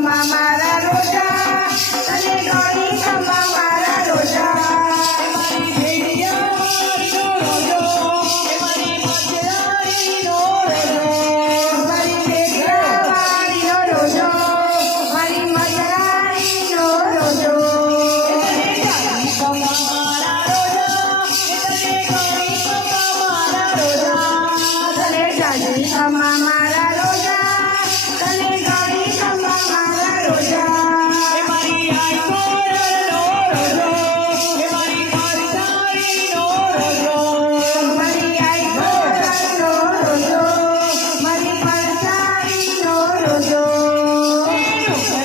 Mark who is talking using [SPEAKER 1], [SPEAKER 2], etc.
[SPEAKER 1] 妈妈。you.